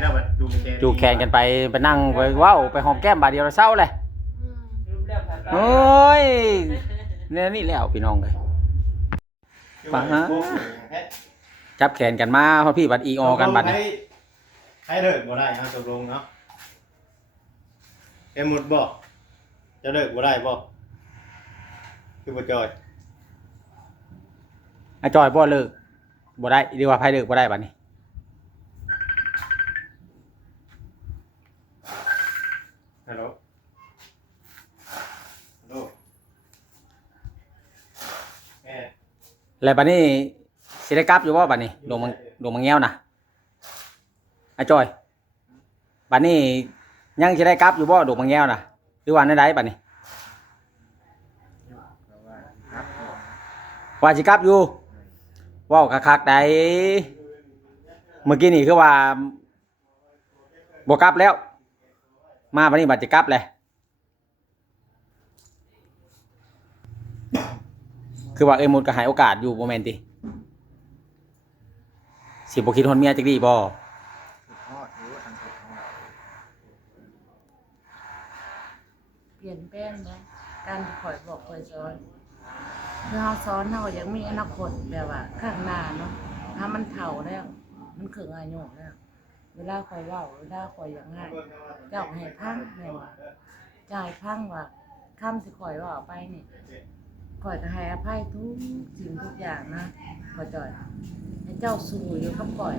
แล้วบัดจูแขนกันไปนั่งไปว้าวไปหอมแก้มบาดเดียวแล้วเศร้าเลยโอ้ยเนี่ยนี่แล้วพี่น้องเลยฟังฮะจับแขนกันมาเพราะพี่บัดอีออกันบัดนี้ให้เลิกบ่ได้นะตกลงเนาะหมดบ่จะเลิกบ่ได้บ่คือบ่จอยจอยบ่เลิกบ่ได้ดีว่าไผเลิกบ่ได้บัดนี้ฮัลโหลฮัลโหลแล้วบัดนี้สิได้กลับอยู่บ่บัดนี้ลงมังแง้วน่ะจอยบัดนี้ยังสิได้กลับอยู่บ่ดงมังแง้วน่ะหรือว่าในใดบัดนี้ว่าสิกลับอยู่ว้าวคักๆได้เมื่อกี้นี่คือว่าบ่กลับแล้วมาบัดนี้บัดจะกลับเลยคือว่ามุดก็ให้โอกาสอยู่บ่แม่นติสิบ่คิดฮอดเมียจักดีบ่เปลี่ยนแปลงนะการข่อยบอกข่อยสอนคือเราสอนเรายังมีอนาคตแบบว่าข้างหน้าเนาะถ้ามันเฒ่าแล้วมันถึงอายุแล้วเวลาข่อยเว้าเวลาข่อยอย่างง่ายเจ้าให้พังแม่ว่าจ่ายพังว่าคำสิข่อยเว้าไปนี่ข่อยก็ให้อภัยทุกสิ่งทุกอย่างนะข่อยจ่อยให้เจ้าสู้อยู่กับข่อย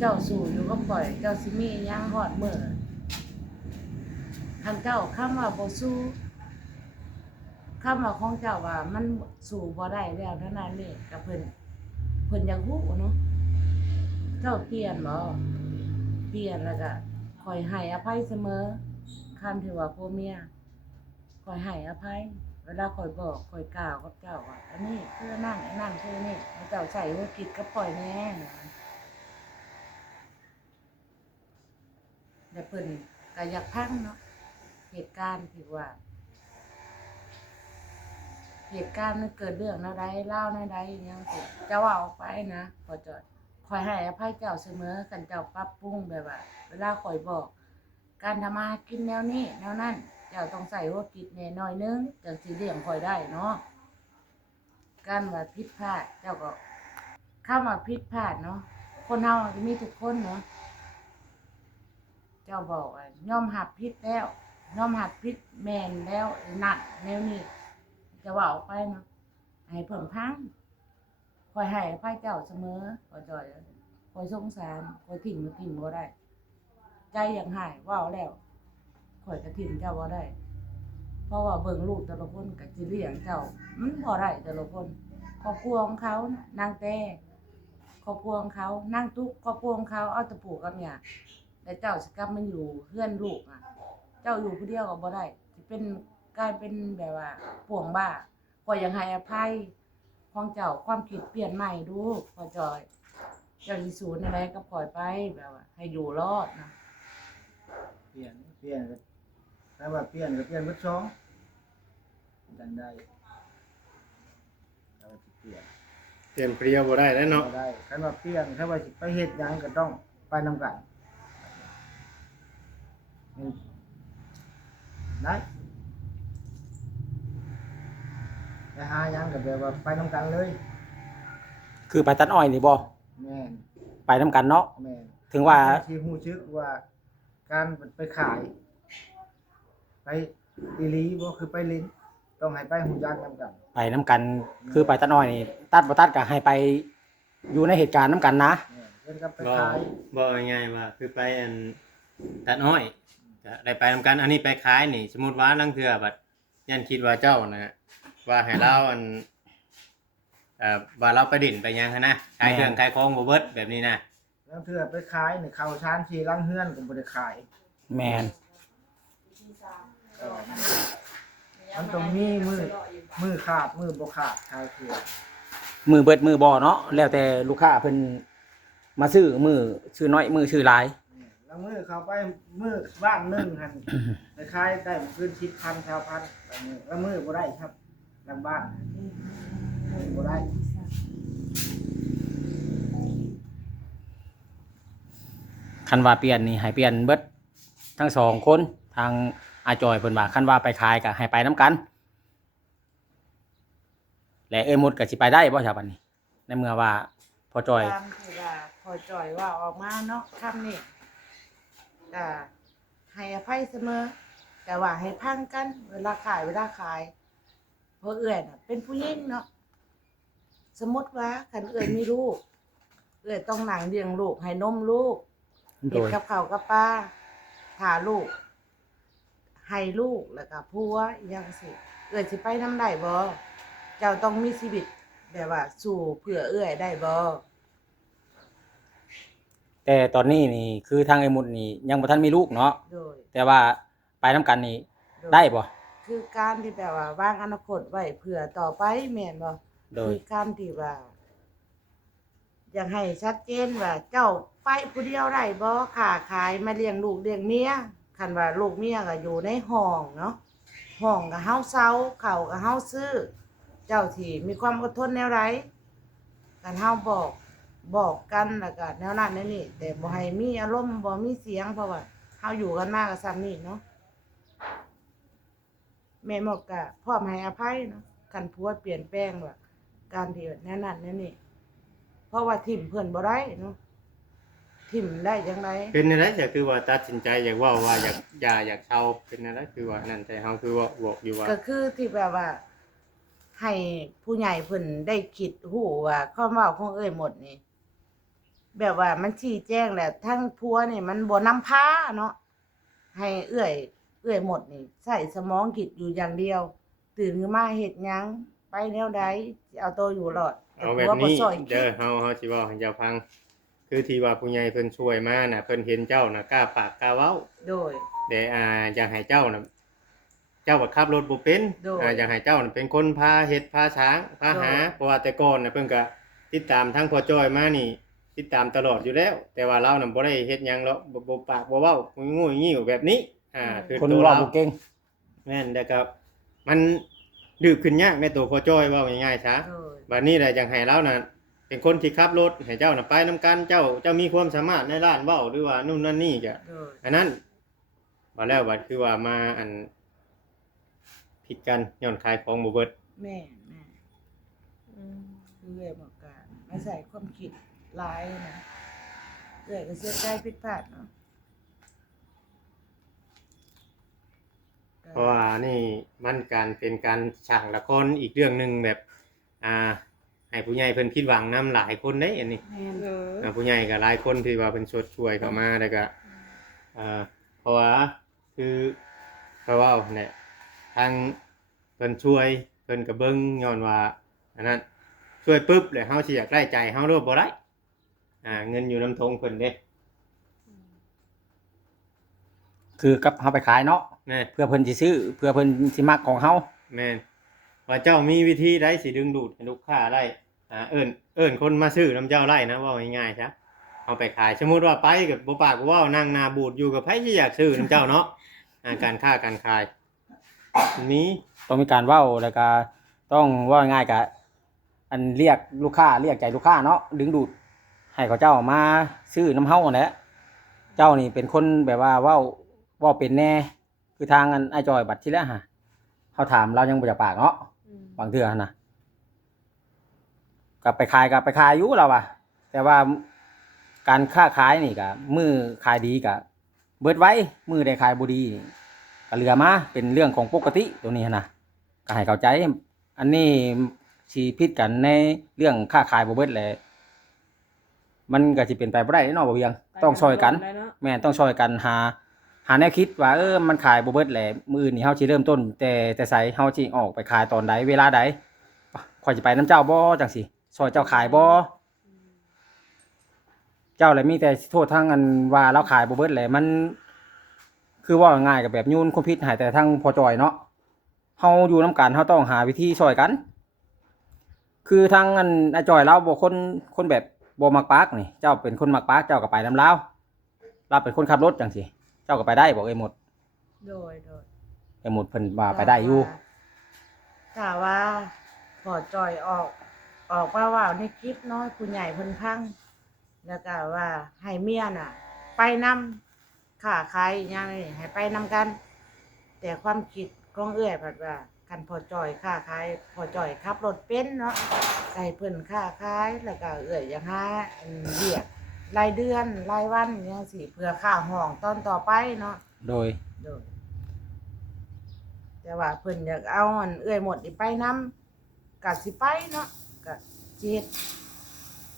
เจ้าสู้อยู่กับข่อยเจ้าสิมีหยังฮอดมื้อคันเจ้าคำว่าบ่สู้คำว่าของเจ้าว่ามันสู้บ่ได้แล้วเท่านั้นนี่กับเพิ่นอยากฮู้เนาะเจ้าเปลี่ยนบ่เปลี่ยนแล้วก็คอยให้อภัยเสมอคันที่ว่าพ่อเมียคอยให้อภัยเวลาคอยบอกคอยกล่าวกับเจ้าว่าอันนี้คือนั่นอันนั้นคือนี่เจ้าใส่หัวคิดกับปล่อยแน่นะแต่เพิ่นก็อยากพังเนาะเหตุการณ์ที่ว่าเหตุการณ์มันเกิดเรื่องอะไรเล่าในใดอย่างเงี้ยจะว่าออกไปนะพอจอดคอยให้อภัยเจ้าเสมอกันเจ้าปรับปรุงแบบว่าเวลาคอยบอกการทำมากินแนวนี้แนวนั้นเจ้าต้องใส่หัวคิดแน่น้อยนึงจังสิเลี้ยงคอยได้เนาะการว่าผิดพลาดเจ้าก็เข้ามาผิดพลาดเนาะคนเฮาจะมีทุกคนเนาะเจ้าบอกว่ายอมหับผิดแล้วยอมหับผิดแม่นแล้วหนักแนวนี้จะว่าออกไปเนาะให้เพิ่นพังคอยให้อภัยเจ้าเสมอคอยจ่อยคอยสงสารคอยถิ่มบ่ได้ใจอย่างหายว่าวแล้วคอยกระถิ่มเจ้าบ่ได้เพราะว่าเบิ่งลูกแต่ละคนกับสิเลี้ยงเจ้ามันบ่ได้แต่ละคนครอบครัวของเขานางแต่ครอบครัวของเขานางตุ๊กครอบครัวของเขาเอาแตะปลูกกับเนี่ยแต่เจ้าสิกลับมาอยู่เพื่อนลูกอ่ะเจ้าอยู่ผู้เดียวก็บ่ได้สิเป็นกลายเป็นแบบว่าป่วงบ้าคอยยังให้อภัยของเจ้าความคิดเปลี่ยนใหม่ดูพอจอยเจ้าสิสูญอะไรก็ปล่อยไปแบบว่าให้อยู่รอดนะเปลี่ยนก็ถ้าว่าเปลี่ยนก็เปลี่ยนเบิด2กันได้ถ้าว่าสิเปลี่ยนเปลี่ยนบ่ได้แล้วเนาะบ่ได้คันว่าเปลี่ยนถ้าว่าสิไปเฮ็ดหยังก็ต้องไปนำกันได้ไปหาหยังก็แบบว่าไปนำกันเลยคือไปตัดอ้อยนี่บ่แม่นไปนํกันเนาะแม่นถึงว่าที่ฮู้ชึกว่าการไปขายไปอีหลีบ่คือไปลิ้นต้องให้ไปฮู้จักนำกันไปนํกันคือไปตัดอ้อยนี่ตัดบ่ตัดก็ให้ไปอยู่ในเหตุการณ์นํกันนะเพิ่นก็ไปบ่ขาย ง่ายๆว่าคือไปตัดอ้อยจะได้ไปนำกันอันนี้ไปขายนี่สมมุติว่าลางเทื่อบัดยันคิดว่าเจ้านะว่าให้เราว่าเราไปดินไปหยังหั้นนะขายเครื่องขายของบ่เบิดแบบนี้นะแล้วเทื่อไปขายนี่เข้าชานที่ลังเฮือนก็บ่ได้ขายแม่นมันต้องมีมือขาดมือบ่ขาดขายเทื่อมือเบิดมือบ่เนาะแล้วแต่ลูกค้าเพิ่นมาซื้อมือชื่อน้อยมือชื่อหลายแล้วมือเข้าไปมือบ้านนึงหั่นไปขายได้พื้น10,000 20,000แบบนี้แล้วมือบ่ได้ครับหลังบ้านบ่ได้ คันว่าเปลี่ยนนี่ให้เปลี่ยนเบิดทั้งสองคนทางอาจอยเพิ่นว่าคันว่าไปขายก็ให้ไปนํกันและเอ้ยมดก็สิไปได้บ่ครับบัดนี้ในเมื่อว่าพอจอย ตามที่ว่าพอจ่อยว่าออกมาเนาะคำนี้ก็ให้อภัยเสมอแต่ว่าให้พังกันเวลาขายเพราะเอื้อยน่ะเป็นผู้หญิงเนาะสมมติว่าคันเอื้อยมีลูกเอื้อยต้องหนังเลี้ยงลูกให้นมลูก โด เฮ็ด ย กับข้าวกับปลาถาลูกให้ลูกแล้วก็ผัวอหยังสิเอื้อยสิไปนำได้บ่เจ้าต้องมีชีวิตแบบว่าสู่เพื่อเอื้อยได้บ่ แต่ตอนนี้นี่คือทางไอ้มดนี่ยังบ่ทันมีลูกเนาะ โดย แต่ว่าไปนํกันนี่ โดย ได้บ่ คือการที่แบบว่าวางอนาคตไว้เพื่อต่อไปแม่นบ่ โดย คือการที่ว่า อยากให้ชัดเจนว่าเจ้าไปผู้เดียวได้บ่ค้าขายมาเลี้ยงลูกเลี้ยงเมียคันว่าลูกเมียก็อยู่ในห้องเนาะห้องก็เฮาเซาข้าวก็เฮาซื้อ เจ้าที่มีความอดทนแนวใดกันเฮาบอกกันแล้วก็แนวนั้นแนวนี้แต่บ่ให้มีอารมณ์บ่มีเสียงเพราะว่าเฮาอยู่กันมาก็ซ้ำนี้เนาะแม่หมกก็พร้อมให้อภัยเนาะคันผัวเปลี่ยนแปลงว่าการที่แนวนั้นแนวนี้เพราะว่าทิ่มเพิ่นบ่ได้เนาะทิ่มได้จังได เป็นอะไรจะคือว่าตัดสินใจอยากว่าอยากเช่าเป็นอะไรคือว่านั่นแต่เฮาคือว่าบอกอยู่ว่า ก็คือที่แบบว่า ให้ผู้ใหญ่เพิ่นได้คิดฮู้ว่าความเว้าของเอ้ยหมดนี่แบบว่ามันชี้แจงแล้วทั้งผัวนี่มันบ่นำพาเนาะให้เอื้อยหมดนี่ใช้สมองคิดอยู่อย่างเดียว ตื่นขึ้นมาเฮ็ดหยังไปแนวใดสิเอาตัวอยู่รอด เอาแบบนี้เด้อเฮาสิเว้าให้เจ้าฟัง คือที่ว่าผู้ใหญ่เพิ่นช่วยมาน่ะเพิ่นเห็นเจ้าน่ะกล้าปากกล้าเว้า โดย แต่อยากให้เจ้าน่ะเจ้าบ่ขับรถบ่เป็น โดย อยากให้เจ้าน่ะเป็นคนพาเฮ็ดพาช้างพาหา โดย เพราะว่าแต่ก่อนน่ะเพิ่นก็ติดตามทั้งพ่อจ้อยมานี่ ติดตามตลอดอยู่แล้ว แต่ว่าเราน่ะบ่ได้เฮ็ดหยังหรอกบ่ปากบ่เว้างูงี้แบบนี้คือ คน ตัว เว้า เรา บ่เก่ง แม่นแต่ก็มันดื้อขึ้นยากในตัวพ่อจ้อยเว้าง่ายๆซะ โดย บัดนี้แหละจังให้เราน่ะเป็นคนที่ขับรถให้เจ้าน่ะไปนํกันเจ้ามีความสามารถในด้านเว้าหรือว่านู่นนั่นนี่ก็ โดย อันนั้นบ่แล้วบัดคือว่ามาอันผิดกันย้อนขายของบ่เบิด แม่คือเอื้อยบอกกาไม่ใส่ความคิดร้ายนะเอื้อยก็เสียใจผิดพลาดเนาะ เพราะว่านี่มันการเป็นการฉากละครอีกเรื่องหนึงแบบให้ผู้ใหญ่เพิ่นผิดหวังนํหลายคนเด้อันนี้ แม่น ผู้ใหญ่ก็หลายคนที่ว่าเพิ่นช่วยเข้ามาแล้วก็เพราะว่าคือเพราะว่าเนี่ยทางเพิ่นช่วยเพิ่นก็เบิ่งย้อนว่าอันนั้นช่วยปุ๊บแล้วเฮาสิอยากได้ใจเฮาโลดบ่ได้เงินอยู่นำทงเพิ่นเด้ คือกับเฮาไปขายเนาะ แม่น เพื่อเพิ่นสิซื้อเพื่อเพิ่นสิมักของเฮา แม่นว่าเจ้ามีวิธีใดสิดึงดูดให้ลูกค้าได้เอิ้นคนมาซื้อนำเจ้าได้นะเว้าง่ายๆซะเอาไปขายสมมุติว่าไปกับบ่ปากบ่เว้านั่งหน้าบูดอยู่กับไผสิอยากซื้อนำเจ้าเนาะการค้าการขายมี ต้องมีการเว้าแล้วก็ต้องเว่าง่ายกับอันเรียกลูกค้าเรียกใจลูกค้าเนาะดึงดูดให้เขาเจ้ามาซื้อน้ำเฮานั่นแหละเจ้านี่เป็นคนแบบว่าเว้าเป็นแน่คือทางอันไอ้จอยบัดที่แล้วฮะเขาถามเรายังบ่จะปากเนาะบางเทื่อหั่นน่ะกลับไปขายอยู่เราอะแต่ว่าการค้าขายนี่ก็มือขายดีก็เบิดไว้มือได้ขายบ่ดีนี่ก็เหลือมาเป็นเรื่องของปกติตรงนี้หั่นน่ะก็ให้เข้าใจอันนี้สิผิดกันในเรื่องค้าขายบ่เบิดแหละมันก็สิเป็นไปบ่ได้เนาะบ่เวียงต้องช่วยกัน แม่นต้องช่วยกันหาแนวคิดว่ามันขายบ่เบิดแหละมื้ออื่นนี่เฮาสิเริ่มต้นแต่ไสเฮาสิออกไปขายตอนใดเวลาใดข่อยสิไปนํเจ้าบ่จังซี่ช่วยเจ้าขายบ่เจ้าแหละมีแต่โทษทางอันว่าเราขายบ่เบิดแหละมันคือว่าง่ายกับแบบโยนความผิดให้แต่ทางพอจอยเนาะเฮาอยู่นํกันเฮาต้องหาวิธีช่วยกัน คือทางอันอาจอยเราบ่คนแบบบ่มักปากนี่เจ้าเป็นคนมักปากเจ้าก็ไปนำเราเป็นคนขับรถจังซี่เจ้าก็ไปได้บอกหมด โดย หมดเพิ่นว่าไปได้อยู่ ถ้าว่าพอจอยออกมาว่าในคลิปน้อยผู้ใหญ่เพิ่นพังแล้วก็ว่าให้เมียน่ะ ไปนำค้าขายอิหยังนี่ให้ไปนำกัน แต่ความคิดของเอื้อยผัดว่าคันพอจ่อยค้าขายพอจ่อยขับรถเป็นเนาะใส่เพิ่นค้าขายแล้วก็เอื้อยอยากหาเวียกรายเดือนรายวันจังซี่เพื่อค่าห้องตอนต่อไปเนาะ โดย โดยแต่ว่าเพิ่นอยากเอาอันเอื้อยหมดนี่ไปนำก็สิไปเนาะก็สิเฮ็ด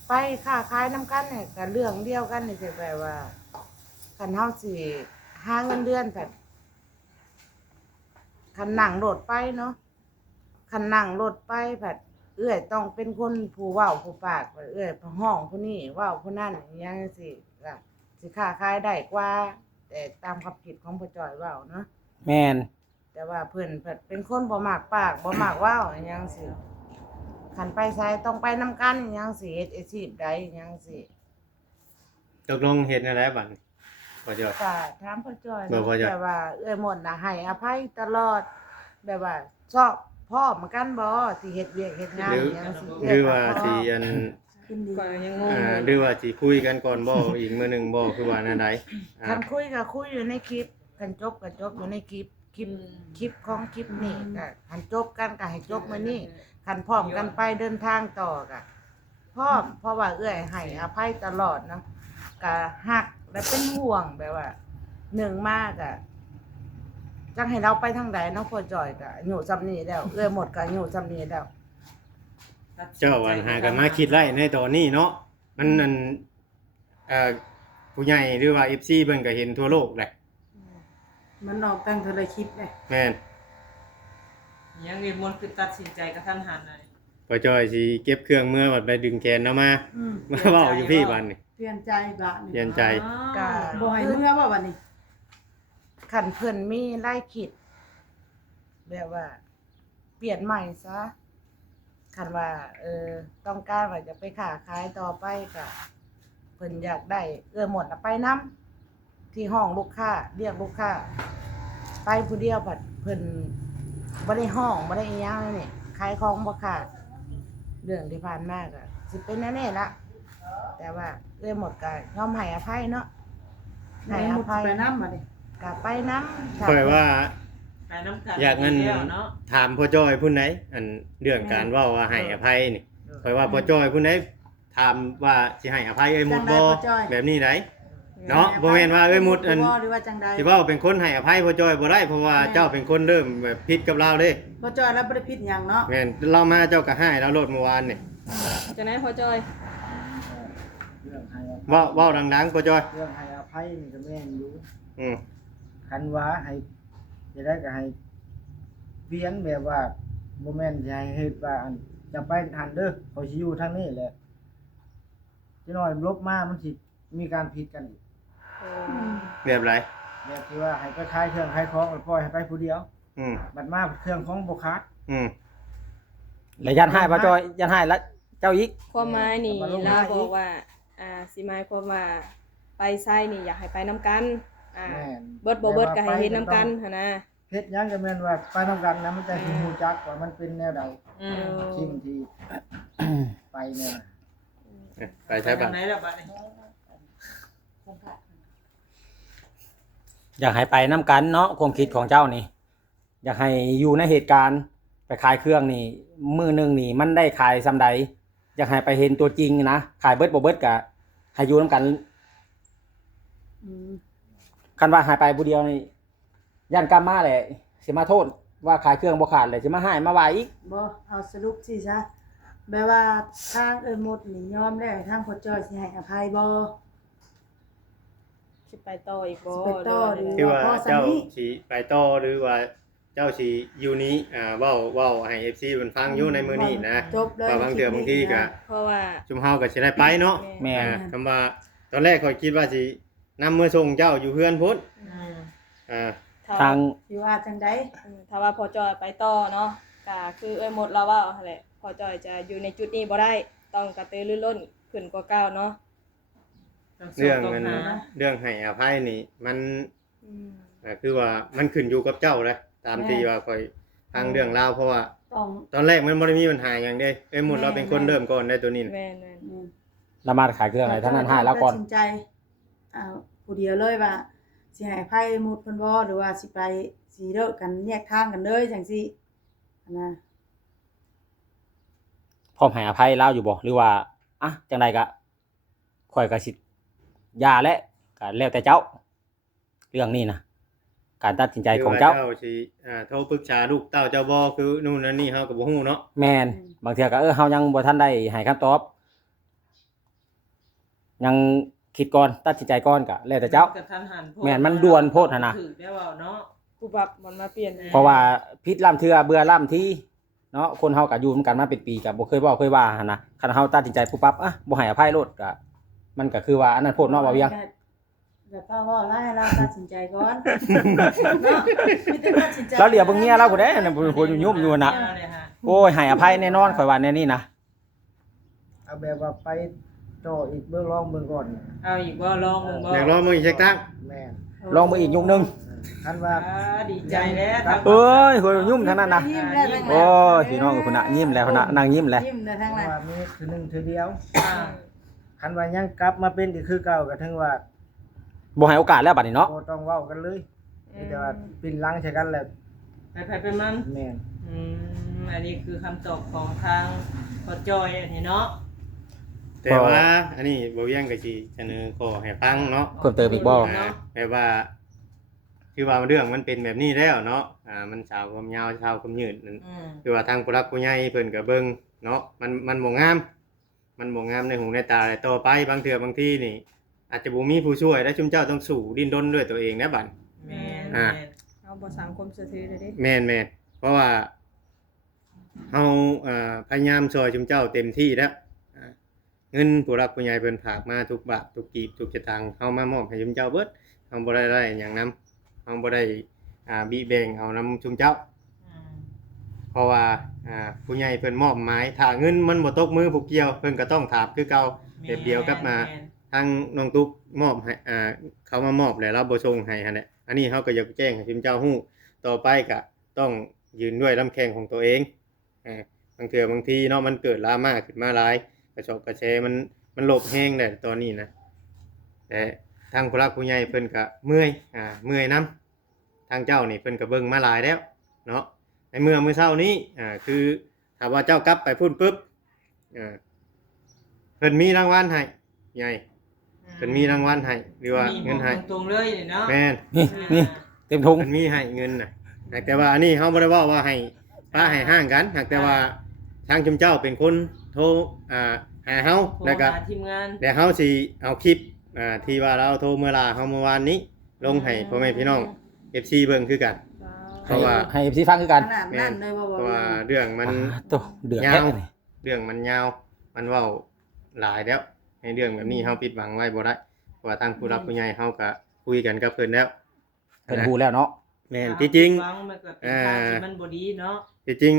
ไปค้าขายนำกันเนี่ยก็เรื่องเดียวกันนี่สิแปลว่าคันเฮาสิหาเงินเดือนก็คันนั่งรถไปเนาะคันนั่งรถไปผัดเอื้อยต้องเป็นคนผู้เว้าผู้ปากว่าเอื้อยห้องผู้นี้เว้าผู้นั้นอหยังจังซี่ก็สิค้าขายได้กว่า แต่ตามความคิดของพ่อจ้อยเว้าเนาะ แม่น แต่ว่าเพิ่นเป็นคนบ่มักปากบ่มักเว้าอหยังสิคันไปไสต้องไปนำกันอหยังสิเฮ็ดอาชีพใดอหยังสิ ตกลงเฮ็ดอะไรบัดนี้บ่จอย ก็ถามพ่อจ้อย บ่พ่อจ้อย แต่ว่าเอ้ยหมดน่ะให้อภัยตลอด แบบว่าชอบพ่อเหมือนกันบ่สิเฮ็ดเวียกเฮ็ดงานอหยังสิ หรือว่าสิอัน ก็ยังงง หรือว่าสิคุยกันก่อนบ่อีกมื้อหนึงบ่คือว่าแนวใดคันคุยก็คุยอยู่ในคลิปคันจบก็จบอยู่ในคลิปของคลิปนี้ก็คันจบกันก็ให้จบมื้อนี้คันพร้อมกันไปเดินทางต่อก็พร้อมเพราะว่าเอื้อยให้อภัยตลอดเนาะก็ฮักและเป็นห่วงแบบว่าหนึ่งมากอ่ะจังให้เราไปทางใดเนาะพ่อจอยก็อายุซำนี้แล้วเอื้อยหมดก็อายุซำนี้แล้ว เจ้าวันหากันมาคิดไล่ในตอนนี้เนาะมันนั่นผู้ใหญ่หรือว่า FC เพิ่นก็เห็นทั่วโลกแหละ มันออกตั้งเท่าไรคลิปเลย แม่น ยังเรียนมนต์คือตัดสินใจกระทันหันเลย พอจอยสิเก็บเครื่องเมื่อบัดไปดึงแขนเอามามาเว้าอยู่พี่บัดนี้ เปลี่ยนใจบะ เปลี่ยนใจ ก็ บ่ให้เมื่อว่าวันนี้ คันเพิ่นมีไล่คิดแบบว่า เปลี่ยนใหม่ซะคันว่าต้องการว่าจะไปค้าขายต่อไปก็เพิ่นอยากได้หมดน่ะไปนํที่ห้องลูกค้าเรียกลูกค้าไปผู้เดียวบัดเพิ่นบ่ได้ห้องบ่ได้อีหยังเลยนี่ขายของบ่ขาดเรื่องที่ผ่านมาก็สิเป็นแน่ๆละแต่ว่าหมดก็ยอมให้อภัยเนาะให้อภัย ไปน้ำมาดิ ก็ไปนำ ค่อยว่า ไปน้ำกัน อยากเงิน แล้วเนาะ ถามพ่อจ้อยผู้ใดอันเรื่องการเว้าว่าให้อภัยนี่ค่อยว่าพ่อจ้อยผู้ใดถามว่าสิให้อภัยเอ้ยมุดบ่แบบนี้ไดเนาะบ่แม่นว่าเอ้ยมุดอัน หรือว่าจังใด สิเว้าเป็นคนให้อภัยพ่อจ้อยบ่ได้เพราะว่าเจ้าเป็นคนเริ่มแบบผิดกับเราเด้ พ่อจอยแล้วบ่ได้ผิดหยังเนาะ แม่นเรามาเจ้าก็ให้เราโลดเมื่อวานนี่ จะไหนพ่อจอย เรื่องให้อภัย เว้าดังๆพ่อจ้อย เรื่องให้อภัยนี่ก็แม่นอยู่ อืม คันว่าให้จะได้ก็ให้เพียงแบบว่าบ่แม่นสิให้เฮ็ดว่าอันจะไปทันเด้อเขาสิอยู่ทางนี้แหละจักหน่อยลบมามันสิมีการผิดกันอีก แบบไร แบบที่ว่าให้ไปขายเครื่องขายของแล้วปล่อยให้ไปผู้เดียว อืม บัดมาเครื่องของบ่ขาด อืม แล้วยันให้พ่อจ้อยยันให้แล้วเจ้าอีก ความหมายนี่ เอามาลง เรา มาอีก บอกว่าสิหมายความว่าไปไสนี่อยากให้ไปนํกันแม่น เบิดบ่เบิดก็ให้เฮ็ดนํกันหั่นนะ เฮ็ดหยังก็แม่นว่าไปนำกันนะมันจะสิฮู้จักว่ามันเป็นแนวใด อืม สิ่งที่ไปเนี่ยนะ ไปใช้บัตร ไหนล่ะบัดนี้ อยากให้ไปน้ำกันเนาะความคิดของเจ้านี่ อยากให้อยู่ในเหตุการณ์ไปขายเครื่องนี่มือหนึงนี่มันได้ขายซำใดอยากให้ไปเห็นตัวจริงนะขายเบิดบ่เบิดก็ให้อยู่นํกันคันว่าหายไปผู้เดียวนี่ย่านกรรมมาแหละสิมาโทษว่าขายเครื่องบ่ขาดเลยสิมาให้มาว่าอีก บ่เอาสรุปสิซะแบบว่าทางหมดนี่ยอมแล้วทางพ่อจอยสิให้อภัยบ่ สิไปต่ออีกบ่ สิไปต่อหรือ ที่ว่า พอสำนี้ เจ้าสิไปต่อหรือว่าเจ้าสิอยู่นี้เว้าให้ FC เพิ่นฟังอยู่ในมื้อนี้นะ จบเลย ว่าบางเทื่อบางทีก็ เพราะว่า ชุมเฮาก็สิได้ไปเนาะ แม่น คำว่าตอนแรกข้อยคิดว่าสินำมื้อส่งเจ้าอยู่เฮือนพุ่น อืม ทาง สิว่าจังใด ถ้าว่าพอจอยไปต่อเนาะก็คือหมดเราว่าหั่นแหละพอจอยจะอยู่ในจุดนี้บ่ได้ต้องกระตือรือร้นขึ้นกว่าเก่าเนาะ เรื่อง ต้ เงิน หา เรื่องให้อภัยนี่มัน อืม คือว่ามันขึ้นอยู่กับเจ้าแหละตามที่ว่าข้อยฟังเรื่องราวเพราะว่า ต้อง ตอนแรกมันบ่ได้มีปัญหาหยังเด้หมดเราเป็นคนเริ่มก่อนได้ตัวนี้น่ะ แม่น ละมาดขายเครื่องอะไรทั้งนั้นให้แล้วก่อน ตัดสินใจ ผู้เดียวเลยว่าสิให้อภัยหมดเพิ่นบ่หรือว่าสิไปสิเลิกกันแยกทางกันเลยจังซี่นะ พร้อมให้อภัยเราอยู่บ่หรือว่าอ่ะจังไดก็ข่อยก็สิย่าและก็แล้วแต่เจ้า เรื่องนี้นะการตัดสินใจของเจ้า คือว่าสิโทรปรึกษาลูกเต้าเจ้าบ่คือนู่นนั่นนี่เฮาก็บ่ฮู้เนาะ แม่นบางเทื่อก็เฮายังบ่ทันได้ให้คำตอบ ยังคิดก่อนตัดสินใจก่อนก็แล้วแต่เจ้า กระทันหันโพด แม่นมันด่วนโพดหั่นน่ะ ถือได้ว่าเนาะ ผู้ปรับมันมาเปลี่ยน เพราะว่าพิษล่ำเทื่อเบื่อล่ำที่เนาะคนเฮาก็อยู่นำกันมาเป็นปีก็บ่เคยเว้าเคยว่าหั่นนะคันเฮาตัดสินใจปุ๊บปั๊บอ่ะบ่ให้อภัยโลดก็มันก็คือว่าอันนั้นโพดเนาะบ่เวียง แต่ป้าว่าไล่เราตัดสินใจก่อนเนาะมีแต่ตัดสินใจ เราเหลียวเบิ่งเมียเราพุ่นเด้นั่นผู้ยุ่มอยู่น่ะ เนี่ยฮะ โอ้ยให้อภัยแน่นอนข่อยว่าแน่นี่นะ เอาแบบว่าไปต่ออีกเบื้องลองเบื้องก่อน เอาอีกบ่ลองมึงบ่ อยากลองมึงอีกสักตั้ง แม่น ลองมาอีกยุคนึง คันว่า ดีใจแล้วครับ เอ้ยข่อยยุ่มทั้งนั้นนะ ยิ้มแล้วทั้งนั้น โอ้ยพี่น้องพุ่นน่ะยิ้มแล้วพุ่นน่ะนั่งยิ้มแล้ว ยิ้มแล้วทั้ง เพ นั้น ราะว่ามีคือหนึ่งคือเดียว อ่า คันว่ายังกลับมาเป็นอีกคือเก่าก็ถึงว่า บ่ให้โอกาสแล้วบัดนี้เนาะ บ่ต้องเว้ากันเลยมีแต่ว่าปินหลังใส่กันแหละ ไปเป็นมัน แม่น อันนี้คือคำตอบของทางพ่อจอยอันนี้เนาะ แต่ว่าอันนี้บ่เวียงก็สิเสนอขอให้ฟังเนาะ เพิ่มเติมอีกบ่ แบบว่าคือว่าเรื่องมันเป็นแบบนี้แล้วเนาะมันสาวความยาวสาวความยืดนั่น คือว่าทางผู้รักผู้ใหญ่เพิ่นก็เบิ่งเนาะมันบ่งามมันบ่งามในหูในตาแต่ต่อไปบางเทื่อบางทีนี่ อาจจะบ่มีผู้ช่วยและชุมเจ้าต้องสู้ดิ้นรนด้วยตัวเองนะบัด แม่น อ่า เอาบ่สังคมเชื่อถือเลยเด้ แม่นเพราะว่าเฮาพยายามช่วยชุมเจ้าเต็มที่แล้วเงินผู้รักผู้ใหญ่เพิ่นฝากมาทุกบาททุกกีบทุกสตางค์เฮามามอบให้ชุมเจ้าเบิดเฮาบ่ได้หยังนำเฮาบ่ได้บิแบ่งเอานำชุมเจ้า เพราะว่าผู้ใหญ่เพิ่นมอบหมายถ้าเงินมันบ่ตกมือผู้เกี่ยวเพิ่นก็ต้องถามคือเก่าแบบเดียวกับทางน้องตุ๊กมอบให้เขามามอบแล้วเราบ่ส่งให้หั่นแหละอันนี้เฮาก็อยากแจ้งให้ทีมเจ้าฮู้ต่อไปก็ต้องยืนด้วยลำแข้งของตัวเองบางเทื่อบางทีเนาะมันเกิดดราม่าขึ้นมาหลายกระชอกกระแชมันหลบแห้งได้ตอนนี้นะแต่ทางผู้รักผู้ใหญ่เพิ่นก็เมื่อยนํทางเจ้านี่เพิ่นก็เบิ่งมาหลายแล้วเนาะในเมื่อมื้อเช้านี้คือถ้าว่าเจ้ากลับไปพุ่นปุ๊บเพิ่นมีรางวัลให้ใหญ่เพิ่นมีรางวัลให้หรือว่าเงินให้ ตรงๆเลยเนาะ แม่น นี่เต็มทุง เพิ่นมีให้เงินน่ะแต่ว่าอันนี้เฮาบ่ได้เว้าว่าให้ป้าให้ห้างกันแต่ว่าทางชุมเจ้าเป็นคนโทรหาเฮาแล้วก็ ทีมงาน เดี๋ยวเฮาสิเอาคลิปที่ว่าเราโทรเมื่อวานนี้ลงให้พ่อแม่พี่น้อง FC เบิ่งคือกัน เพราะว่า ให้ FC ฟังคือกัน ขนาดนั้นเลยบ่ เพราะว่าเรื่องมัน โตเดือด ยา แท้ ว นี่ เรื่องมันยาวมันเว้าหลายแล้วในเรื่องแบบนี้เฮาปิดบังไว้บ่ได้เพราะว่าทางผู้รับผู้ใหญ่เฮาก็คุยกันกับเพิ่นแล้ว เพิ่นฮู้แล้วเนาะ แม่นที่จริง ฟังมันก็เป็นทางที่มันบ่ดีเนาะ ที่จริง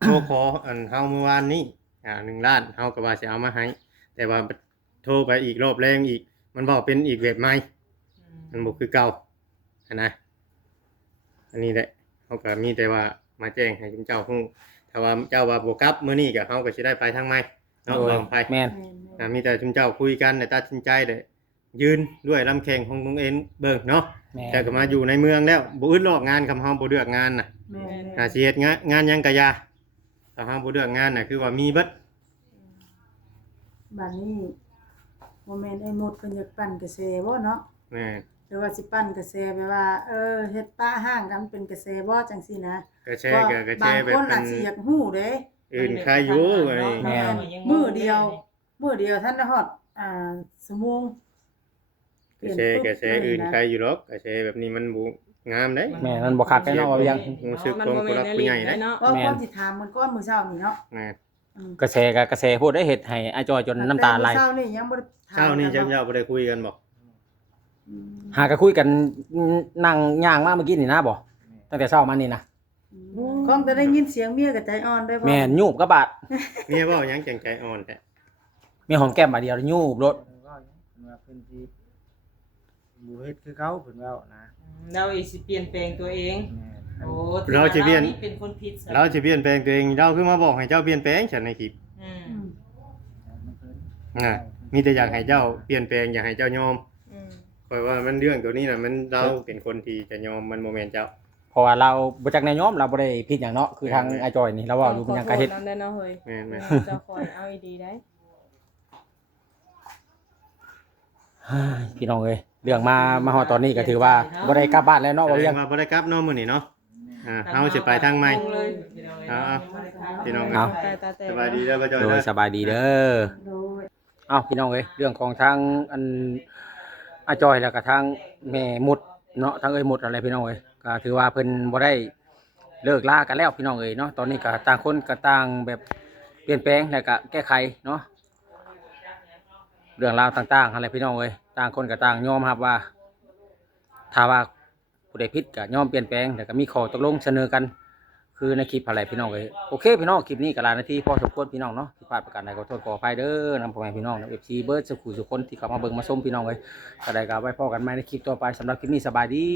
โทรขอเฮาเมื่อวานนี้1 ล้านเฮาก็ว่าสิเอามาให้แต่ว่าโทรไปอีกรอบแรงอีกมันเว้าเป็นอีกแบบใหม่มันบ่คือเก่านะอันนี้แหละเฮาก็มีแต่ว่ามาแจ้งให้เจ้าฮู้ถ้าว่าเจ้าว่าบ่กลับมื้อนี้ก็เฮาก็สิได้ไปทางใหม่เนาะ โดย ลองไป แม่น มีแต่เจ้าคุยกันตัดสินใจได้ยืนด้วยลำแข้งของตนเองเบิ่งเนาะ แม่น แต่ก็มาอยู่ในเมืองแล้วบ่อึดลอกงานคำเฮาบ่เลือกงานน่ะ แม่น สิเฮ็ดงานหยังก็อย่าถ้าเฮาบ่เลือกงานน่ะคือว่ามีเบิด บัดนี้บ่แม่นไอ้หมดเพิ่นอยากปั่นกระแสบ่เนาะ แม่น หรือว่าสิปั่นกระแสแบบว่าเฮ็ดป้าห้างกันเป็นกระแสบ่จังซี่นะ ก็แชร์ก็แช บาง ร์แบ ค บ น เป็ อาจ น สิอยากฮู้เด้ อื่นใครอยู่ไอ้ แม่นมื้อเดียวท่านได้ฮอดชั่วโมง ก็แชร์อื่นใครอยู่หรอกก็แชร์แบบนี้มันบ่งามเด้ แม่นมันบ่คักได้เนาะว่าเวียง รู้สึกของผู้รักผู้ใหญ่เด้ เนาะ ว่า แม่น คนสิถามมันก้อนมื้อเช้านี่เนาะ แม่น กระแสก็กระแสพูดได้เฮ็ดให้อาจอยจนน้ำตาไหล แต่มื้อเช้านี่ยังบ่ได้ถาม เช้านี้ กั เจ้าบ่ได้คุยกันบ่ อืม หาก็คุยกันนั่งย่างมาเมื่อกี้นี่นะบ่ตั้งแต่เช้ามานี่นะ คงจะได้ยินเสียงเมียกับใจอ่อนได้บ่ แม่นยูบกับบาด เมียเว้าหยังจังใจอ่อนแท้ มีหอมแก้มบาดเดียวยูบรถ เพิ่นว่าเพิ่นสิบ่เฮ็ดคือเขาเพิ่นเว้านะ เราอีสิเปลี่ยนแปลงตัวเอง แม่น โอ้ เราสิเปลี่ยน นี่เป็นคนผิด เราสิเปลี่ยนแปลงตัวเองเราคือมาบอกให้เจ้าเปลี่ยนแปลงฉันในคลิป อืม อืม มีแต่อยากให้เจ้าเปลี่ยนแปลงอยากให้เจ้ายอม อืม ข่อยว่ามันเรื่องตัวนี้น่ะมันเราเป็นคนที่จะยอมมันบ่แม่นเจ้า เพราะว่าเราบ่จักแนวยอมเราบ่ได้ผิดหยังเนาะคือทางอาจอยนี่เราเว้าอยู่เป็นหยังก็เฮ็ด ขอโทษนำได้เนาะเฮ้ย แม่น เจ้าคอยเอาดีๆได้ พี่น้องเอ้ยเรื่องมาฮอดตอนนี้ก็ถือว่าบ่ได้กลับบ้านแล้วเนาะ ๆ บ่ แสด ยัง ง ว่าบ่ได้กลับเนาะมื้อนี้เนาะเฮาสิไปทางใหม่ เลยพี่น้อง เอา เอ้ย ๆพี่น้อง ตาแต่ สบายดีเด้อพ่อจอย โด เด้ ย อ สบายดีเด้อ โดย เอ้าพี่น้องเอ้ยเรื่องของทางอันอาจอยแล้วก็ทางแม่มุดเนาะทางเอ้ยมุดอะไรพี่น้องเอ้ยก็ถือว่าเพิ่นบ่ได้เลิกลากันแล้วพี่น้องเอ้ยเนาะตอนนี้ก็ต่างคนก็ต่างแบบเปลี่ยนแปลงแล้วก็แก้ไขเนาะเรื่องราวต่างๆอะไรพี่น้องเอ้ยต่างคนก็ต่างยอมรับว่าถ้าว่าผู้ใดผิดก็ยอมเปลี่ยนแปลงแล้วก็มีข้อตกลงเสนอกันคือในคลิปอะไรพี่น้องเอ้ยโอเคพี่น้องคลิปนี้ก็หลายนาทีพอสมควรพี่น้องเนาะที่พลาดประการใดขอโทษขออภัยเด้อนำพ่อแม่พี่น้องเอฟซีเบิร์ดสุขุสุคนที่เข้ามาเบิ่งมาชมพี่น้องเอ้ยก็ได้ก็ไว้พอกันใหม่ในคลิปต่อไปสำหรับคลิปนี้สบายดี